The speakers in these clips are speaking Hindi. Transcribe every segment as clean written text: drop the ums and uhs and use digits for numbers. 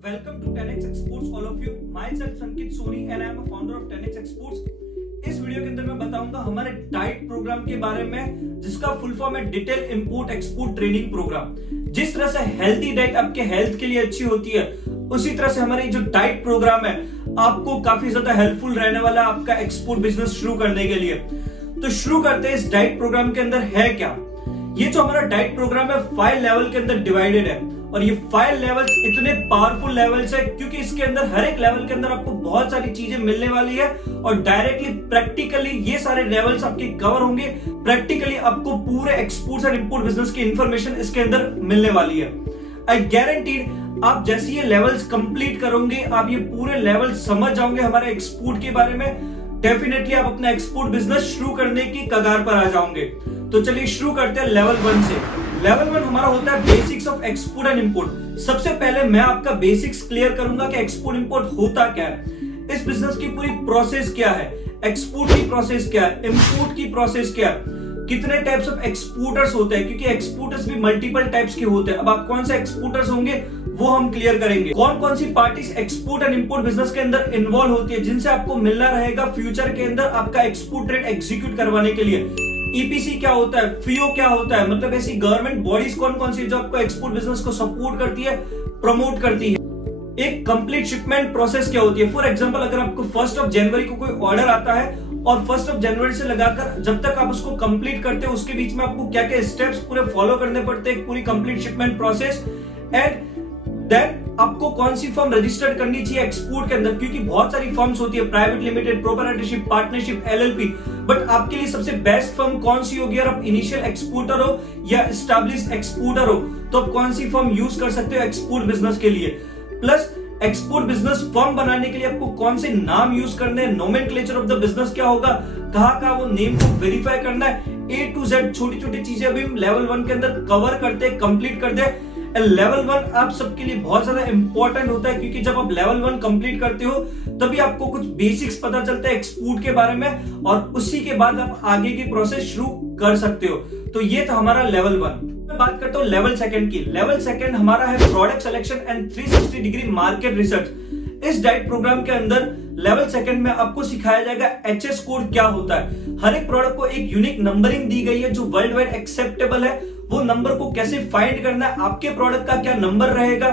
Welcome to 10x Exports all of you. Myself Sanket Soni and I am a founder of 10x Exports. इस वीडियो के अंदर मैं बताऊंगा हमारे डाइट प्रोग्राम के बारे में, जिसका फुल फॉर्म है detail import export training programme. जिस तरह से हेल्दी डाइट आपके हेल्थ के लिए अच्छी होती है, उसी तरह से हमारी जो डाइट प्रोग्राम है आपको काफी ज्यादा हेल्पफुल रहने वाला है आपका एक्सपोर्ट बिजनेस शुरू करने के लिए। तो शुरू करते हैं। इस डाइट प्रोग्राम के अंदर है क्या? ये जो हमारा डाइट प्रोग्राम है 5 लेवल के अंदर डिवाइडेड है, और ये 5 लेवल्स इतने पावरफुल लेवल्स है क्योंकि इसके अंदर हर एक लेवल के अंदर आपको बहुत सारी चीजें मिलने वाली है और डायरेक्टली प्रैक्टिकली ये सारे लेवल्स आपके कवर होंगे। प्रैक्टिकली आपको पूरे एक्सपोर्ट्स एंड इंपोर्ट बिजनेस की इंफॉर्मेशन इसके अंदर मिलने वाली है। आई गारंटीड आप जैसे ये लेवल्स कंप्लीट करोगे, आप ये पूरे लेवल समझ जाओगे हमारे एक्सपोर्ट के बारे में, डेफिनेटली आप अपना एक्सपोर्ट बिजनेस शुरू करने की कगार पर आ जाओगे। तो चलिए शुरू करते हैं लेवल 1 से। लेवल 1 हमारा होता है basics of export and import. सबसे पहले मैं आपका बेसिक्स क्लियर करूंगा कि एक्सपोर्ट इंपोर्ट होता क्या है, इस बिजनेस की पूरी प्रोसेस क्या है, एक्सपोर्ट की प्रोसेस क्या है, इंपोर्ट की प्रोसेस क्या है, कितने टाइप्स ऑफ एक्सपोर्टर्स होते हैं, क्योंकि एक्सपोर्टर्स भी मल्टीपल टाइप्स के होते हैं। अब आप कौन से एक्सपोर्टर्स होंगे वो हम क्लियर करेंगे। कौन कौन सी parties export and import business के अंदर इन्वॉल्व होती है, जिनसे आपको मिलना रहेगा फ्यूचर के अंदर आपका एक्सपोर्ट ट्रेड एग्जीक्यूट करवाने के लिए। ईपीसी क्या होता है, फीओ क्या होता है, मतलब ऐसी गवर्नमेंट बॉडीज कौन कौन सी जो आपको एक्सपोर्ट बिजनेस को सपोर्ट करती है, प्रमोट करती है। एक कंप्लीट शिपमेंट प्रोसेस क्या होती है। फॉर एग्जांपल, अगर आपको 1 जनवरी को कोई ऑर्डर आता है और 1 जनवरी से लगाकर जब तक आप उसको कंप्लीट करते हो, उसके बीच में आपको क्या क्या स्टेप्स पूरे फॉलो करने पड़ते हैं, पूरी complete shipment process. And then आपको कौन सी फर्म रजिस्टर्ड करनी चाहिए एक्सपोर्ट के अंदर, क्योंकि बहुत सारी फर्म्स होती है, private limited, proprietorship, partnership, LLP. But आपके लिए सबसे बेस्ट फर्म कौन सी होगी? अगर आप इनिशियल एक्सपोर्टर हो या एस्टैब्लिश्ड एक्सपोर्टर हो, तो आप कौन सी फर्म यूज कर सकते हो एक्सपोर्ट बिजनेस के लिए। प्लस एक्सपोर्ट बिजनेस फर्म बनाने के लिए आपको कौन से नाम यूज करने हैं, नोमेनक्लेचर ऑफ द बिजनेस क्या होगा, कहां वो नेम को वेरीफाई करना है, A to Z छोटी छोटी चीजें अभी हम लेवल 1 के अंदर कवर करते हैं, कंप्लीट करते हैं। लेवल 1 आप सबके लिए बहुत ज्यादा इंपॉर्टेंट होता है, क्योंकि जब आप लेवल 1 कंप्लीट करते हो तभी आपको कुछ बेसिक्स पता चलता है एक्सपोर्ट के बारे में, और उसी के बाद आप आगे की प्रोसेस शुरू कर सकते हो। तो ये था हमारा लेवल 1। मैं बात करता हूँ लेवल 2 की। लेवल 2 हमारा है product selection and 360 degree market research. इस डाइट प्रोग्राम के अंदर लेवल 2 में आपको सिखाया जाएगा एचएस कोड क्या होता है। हर एक प्रोडक्ट को एक यूनिक नंबरिंग दी गई है जो वर्ल्ड वाइड एक्सेप्टेबल है। वो नंबर को कैसे फाइंड करना है, आपके प्रोडक्ट का क्या नंबर रहेगा।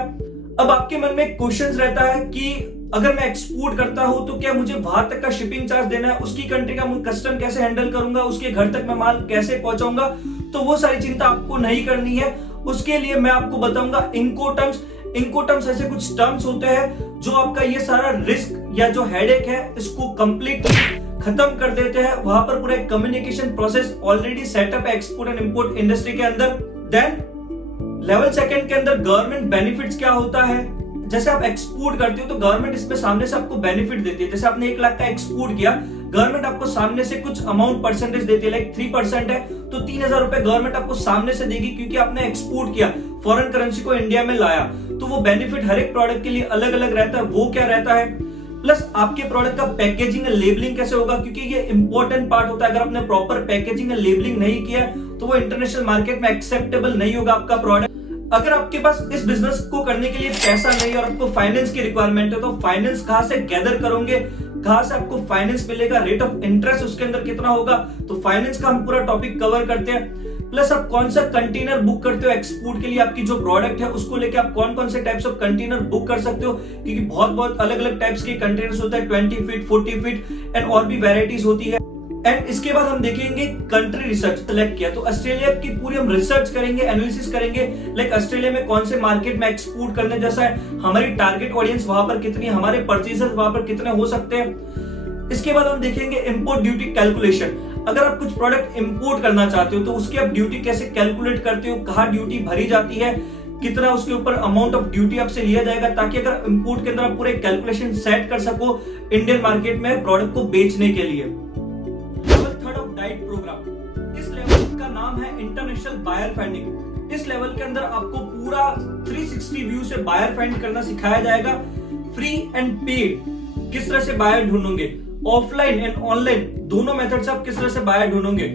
अब आपके मन में क्वेश्चन रहता है कि अगर मैं एक्सपोर्ट करता हूं तो क्या मुझे वहां तक का शिपिंग चार्ज देना है, उसकी कंट्री का कस्टम कैसे हैंडल करूंगा, उसके घर तक मैं माल कैसे पहुंचाऊंगा। तो वो सारी चिंता आपको नहीं करनी है। उसके लिए मैं आपको बताऊंगा इनकोटर्म्स। इनकोटर्म्स ऐसे कुछ टर्म्स होते हैं जो आपका ये सारा रिस्क या जो हेडेक है इसको कंप्लीटली खत्म कर देते हैं। वहां पर पूरा एक कम्युनिकेशन प्रोसेस ऑलरेडी सेटअप है एक्सपोर्ट एंड इंपोर्ट इंडस्ट्री के अंदर। देन लेवल 2 के अंदर गवर्नमेंट बेनिफिट्स क्या होता है। जैसे आप एक्सपोर्ट करते हो तो गवर्नमेंट इसमें सामने से आपको बेनिफिट देती है। जैसे आपने 1 लाख का एक्सपोर्ट किया, गवर्नमेंट आपको सामने से कुछ अमाउंट परसेंटेज देती है, लाइक 3% है तो 3000 रुपए गवर्नमेंट आपको सामने से देगी, क्योंकि आपने एक्सपोर्ट किया, फॉरेन करेंसी को इंडिया में लाया। तो वो बेनिफिट हर एक प्रोडक्ट के लिए अलग अलग रहता है। वो क्या रहता है, प्लस आपके प्रोडक्ट का पैकेजिंग एंड लेबलिंग कैसे होगा, क्योंकि ये इंपॉर्टेंट पार्ट होता है। अगर आपने प्रॉपर पैकेजिंग एंड लेबलिंग नहीं किया तो वो इंटरनेशनल मार्केट में एक्सेप्टेबल नहीं होगा आपका प्रोडक्ट। अगर आपके पास इस बिजनेस को करने के लिए पैसा नहीं और आपको फाइनेंस की रिक्वायरमेंट है, तो फाइनेंस कहां से गैदर करोगे, कहां से आपको फाइनेंस मिलेगा, रेट ऑफ इंटरेस्ट उसके अंदर कितना होगा, तो फाइनेंस का हम पूरा टॉपिक कवर करते हैं। प्लस आप कौन सा कंटेनर बुक करते हो एक्सपोर्ट के लिए, आपकी जो प्रोडक्ट है उसको लेके आप कौन कौन से टाइप्स ऑफ कंटेनर बुक कर सकते हो, क्योंकि बहुत अलग अलग टाइप्स के कंटेनर्स होते हैं, 20 फीट, 40 फीट एंड और भी वेराइटीज होती है। एंड इसके बाद हम देखेंगे कंट्री रिसर्च। सेलेक्ट किया तो ऑस्ट्रेलिया की पूरी हम रिसर्च करेंगे, एनालिसिस करेंगे, लाइक ऑस्ट्रेलिया में कौन से मार्केट में एक्सपोर्ट करने जैसा है, हमारी टारगेट ऑडियंस वहां पर कितनी, हमारे परचेजर्स वहां पर कितने हो सकते हैं। इसके बाद हम देखेंगे इंपोर्ट ड्यूटी कैलकुलेशन। अगर आप कुछ प्रोडक्ट इंपोर्ट करना चाहते हो तो उसकी आप ड्यूटी कैसे कैलकुलेट करते हो, कहां ड्यूटी भरी जाती है, कितना उसके ऊपर अमाउंट ऑफ ड्यूटी आपसे लिया जाएगा, ताकि अगर इंपोर्ट के अंदर आप पूरे कैलकुलेशन सेट कर सको इंडियन मार्केट में प्रोडक्ट को बेचने के लिए। Level 3 of diet programme. इस लेवल का नाम है इंटरनेशनल बायर फाइंडिंग। इस लेवल के अंदर आपको पूरा 360 व्यू से बायर फाइंड करना सिखाया जाएगा। फ्री एंड पेड किस तरह से बायर ढूंढोगे, ऑफलाइन एंड ऑनलाइन दोनों मेथड से आप किस तरह से बायर ढूंढोगे।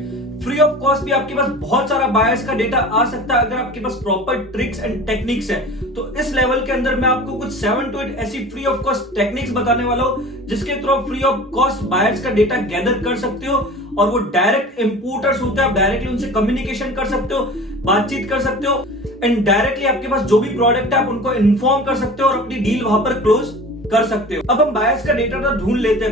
फ्री ऑफ कॉस्ट भी आपके पास बहुत सारा बायर्स का डेटा आ सकता है अगर आपके पास प्रॉपर ट्रिक्स एंड टेक्निक्स है। तो इस लेवल के अंदर मैं आपको कुछ 7 to 8 ऐसी फ्री ऑफ कॉस्ट टेक्निक्स बताने वाला हूं जिसके थ्रू आप फ्री ऑफ कॉस्ट बायर्स का डेटा गैदर कर सकते हो और वो डायरेक्ट इंपोर्टर्स होते हैं, आप डायरेक्टली उनसे कम्युनिकेशन कर सकते हो, बातचीत कर सकते हो एंड डायरेक्टली आपके पास जो भी प्रोडक्ट है आप उनको इन्फॉर्म कर सकते हो और अपनी डील वहां पर क्लोज कर सकते हो। अब हम बायर्स का डेटा तो ढूंढ लेते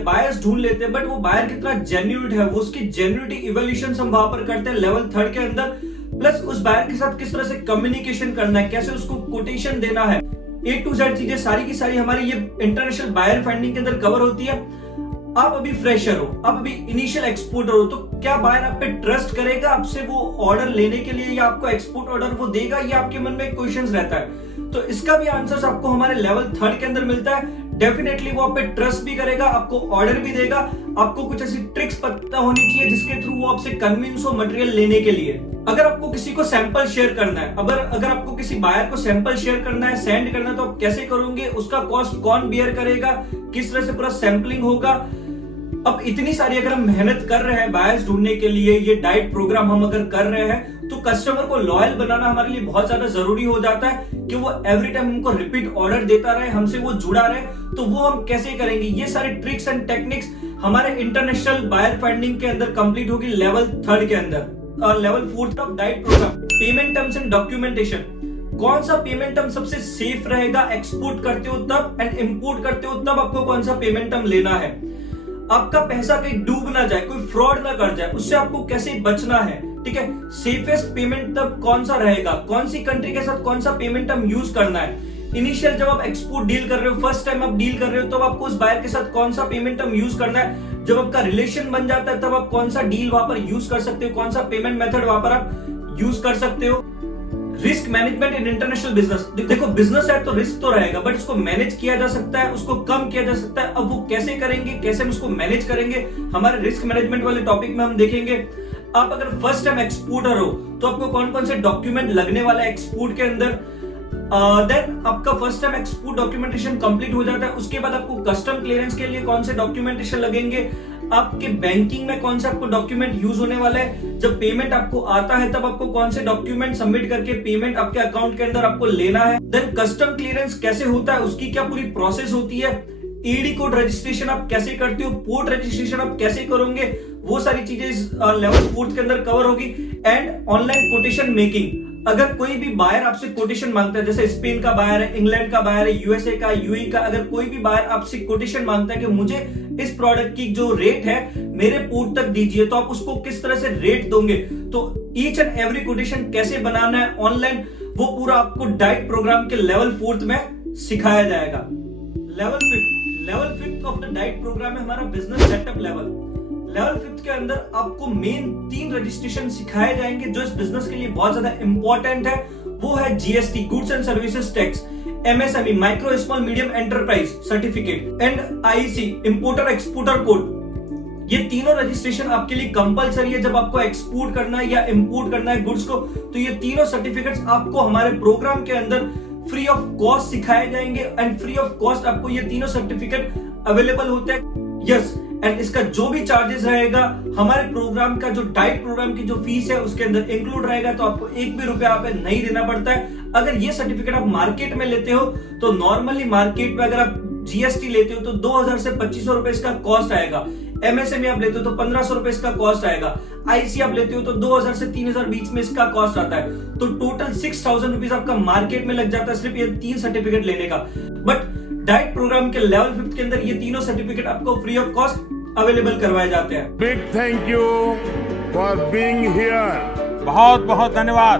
हैं, बट वो बायर कितना जेन्युइन है, वो उसकी जेन्युइनिटी इवोल्यूशन हम वहां पर करते हैं लेवल 3 के अंदर। प्लस उस बायर के साथ किस तरह से कम्युनिकेशन करना है, कैसे उसको कोटेशन देना है, A to Z चीजें सारी की सारी हमारी ये इंटरनेशनल बायर फंडिंग के अंदर कवर होती है। आप अभी फ्रेशर हो, आप अभी इनिशियल एक्सपोर्टर हो, तो क्या बायर आप पे ट्रस्ट करेगा आपसे वो ऑर्डर लेने के लिए, या आपको एक्सपोर्ट ऑर्डर वो देगा, ये आपके मन में क्वेश्चन रहता है। तो इसका भी आंसर आपको हमारे लेवल 3 के अंदर मिलता है। डेफिनेटली वो आप पे ट्रस्ट भी करेगा, आपको ऑर्डर भी देगा। आपको कुछ ऐसी ट्रिक्स पता होनी चाहिए जिसके थ्रू वो आपसे कन्विंस हो मटेरियल लेने के लिए। अगर आपको किसी को सैंपल शेयर करना है, अगर आपको किसी बायर को सैंपल शेयर करना है, सेंड करना है, तो आप कैसे करोगे, उसका कॉस्ट कौन बियर करेगा, किस तरह से पूरा सैंपलिंग होगा। अब इतनी सारी अगर हम मेहनत कर रहे हैं बायर्स ढूंढने के लिए, ये डाइट प्रोग्राम हम अगर कर रहे हैं, तो कस्टमर को लॉयल बनाना हमारे लिए बहुत ज्यादा जरूरी हो जाता है कि वो एवरी टाइम हमको रिपीट ऑर्डर देता रहे, हमसे वो जुड़ा रहे। तो वो हम कैसे करेंगे, ये सारे ट्रिक्स एंड टेक्निक्स हमारे इंटरनेशनल बायर फंडिंग के अंदर कंप्लीट होगी लेवल 3 के अंदर। और level 4 of diet programme, payment terms and documentation. कौन सा पेमेंट टर्म सबसे सेफ रहेगा, एक्सपोर्ट करते हो तब एंड इंपोर्ट करते हो तब आपको कौन सा पेमेंट टर्म लेना है। आपका पैसा कहीं डूब ना जाए, कोई फ्रॉड ना कर जाए, उससे आपको कैसे बचना है, ठीक है। सेफेस्ट पेमेंट टर्म कौन सा रहेगा, कौन सी कंट्री के साथ कौन सा पेमेंट टर्म यूज करना है। इनिशियल जब आप एक्सपोर्ट डील कर रहे हो, फर्स्ट टाइम आप डील कर रहे हो, तब आपको उस बायर के साथ कौन सा पेमेंट टर्म यूज करना है। जब आपका रिलेशन बन जाता है तब आप कौन सा डील वहां पर यूज कर सकते हो, कौन सा पेमेंट मेथड वहां पर आप यूज कर सकते हो। Risk management in international business. देखो बिजनेस है तो रिस्क तो रहेगा, बट उसको मैनेज किया जा सकता है, उसको कम किया जा सकता है। अब वो कैसे करेंगे, कैसे हम उसको मैनेज करेंगे, हमारे रिस्क मैनेजमेंट वाले टॉपिक में हम देखेंगे। आप अगर फर्स्ट टाइम एक्सपोर्टर हो तो आपको कौन कौन से डॉक्यूमेंट लगने वाला है एक्सपोर्ट के अंदर। देन आपका first time export documentation complete हो जाता है, उसके बाद आपको कस्टम क्लियरेंस के लिए कौन से डॉक्यूमेंटेशन लगेंगे, आपके बैंकिंग में कौन सा आपको डॉक्यूमेंट यूज होने वाला है, जब पेमेंट आपको आता है तब आपको कौन से डॉक्यूमेंट सबमिट करके पेमेंट आपके अकाउंट के अंदर आपको लेना है। देन कस्टम क्लियरेंस कैसे होता है, उसकी क्या पूरी प्रोसेस होती है, ईडी कोड रजिस्ट्रेशन आप कैसे करते हो, पोर्ट रजिस्ट्रेशन आप कैसे करोगे, वो सारी चीजें इस लेवल 4 के अंदर कवर होगी। And online quotation making. अगर कोई भी बायर आपसे कोटेशन मांगता है, जैसे स्पेन का बायर है, इंग्लैंड का बायर है, यूएसए का, यूएई का, अगर कोई भी बायर आपसे कोटेशन मांगता है कि मुझे इस प्रोडक्ट की जो रेट है मेरे पोर्ट तक दीजिए, तो आप उसको किस तरह से रेट दोगे, तो ईच एंड एवरी कोटेशन कैसे बनाना है ऑनलाइन, वो पूरा आपको डाइट प्रोग्राम के लेवल 4 में सिखाया जाएगा। Level 5 of the diet programme है हमारा बिजनेस सेटअप लेवल। लेवल 5 के अंदर आपको मेन 3 रजिस्ट्रेशन सिखाए जाएंगे जो इस बिजनेस के लिए बहुत ज्यादा इंपॉर्टेंट है। वो है GST, goods and services tax, MSME, micro small medium enterprise certificate, and IC, importer exporter code. ये तीनों रजिस्ट्रेशन आपके लिए कंपलसरी है जब आपको एक्सपोर्ट करना है या इंपोर्ट करना है गुड्स को। तो ये तीनों सर्टिफिकेट्स आपको हमारे प्रोग्राम के अंदर फ्री ऑफ कॉस्ट सिखाए जाएंगे एंड फ्री ऑफ कॉस्ट आपको ये तीनों सर्टिफिकेट अवेलेबल होते हैं। यस, एंड इसका जो भी चार्जेस रहेगा हमारे प्रोग्राम का, जो डाइट प्रोग्राम की जो फीस है उसके अंदर इंक्लूड रहेगा, तो आपको 1 भी रुपया आप नहीं देना पड़ता है। अगर ये सर्टिफिकेट आप मार्केट में लेते हो तो नॉर्मली मार्केट में अगर आप जीएसटी लेते हो तो 2000 से 2500 रुपए इसका कॉस्ट आएगा। एमएसएमई आप लेते हो तो 1500 रुपए इसका कॉस्ट आएगा। आईसी आप लेते हो तो 2000 से 3000 बीच में इसका कॉस्ट आता है। तो टोटल 6000 रुपीज आपका मार्केट में लग जाता है सिर्फ ये 3 सर्टिफिकेट लेने का। बट डाइट प्रोग्राम के लेवल 5 के अंदर ये तीनों सर्टिफिकेट आपको फ्री ऑफ कॉस्ट अवेलेबल करवाए जाते हैं। Big thank you for being here. बहुत बहुत धन्यवाद।